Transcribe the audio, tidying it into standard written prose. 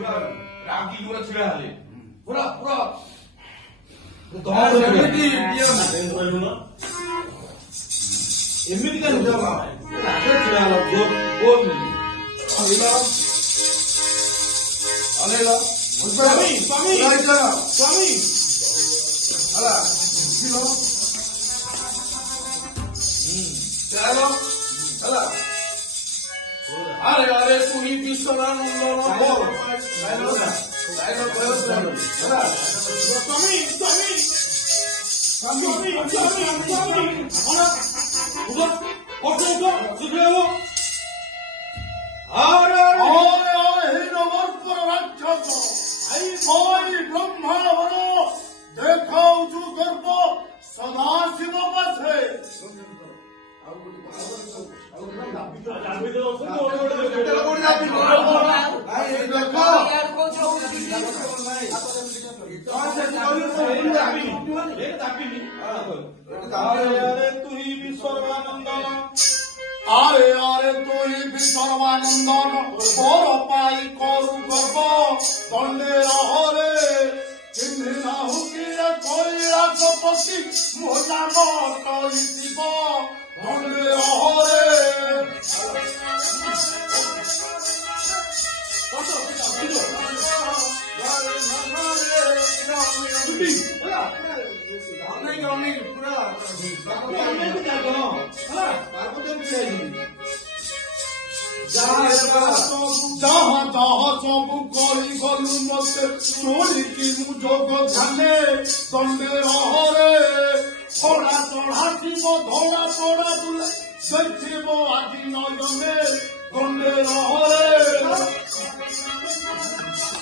पूरा रागी पूरा छिड़ा हाले पूरा पूरा एमती का निजामा आगे छिड़ा हाल बोल अलेला स्वामी स्वामी स्वामी अला किलो चलो अला अरे अरे तू ही विश्वरानंद स्वामी स्वामी स्वामी स्वामी स्वामी अरे हे नगर राक्षस आई मोई ब्रह्मावर देखाऊछु गर्भ सदाशिव बसे तू ही भी सर्वानंदन आरे आरे तू ही भी सर्वानंदन पर पाई करू गर्व दंडे रहे चिन्ह नाहु किए कैलासपति मोला मटिव दंडे रहे जहाँ जहाँ सब करी गलु मत चोरी मुझोग ध्याने दंडे रहे थोड़ा चढ़ा थोड़ा थोड़ा बुले देखिब आदि नयने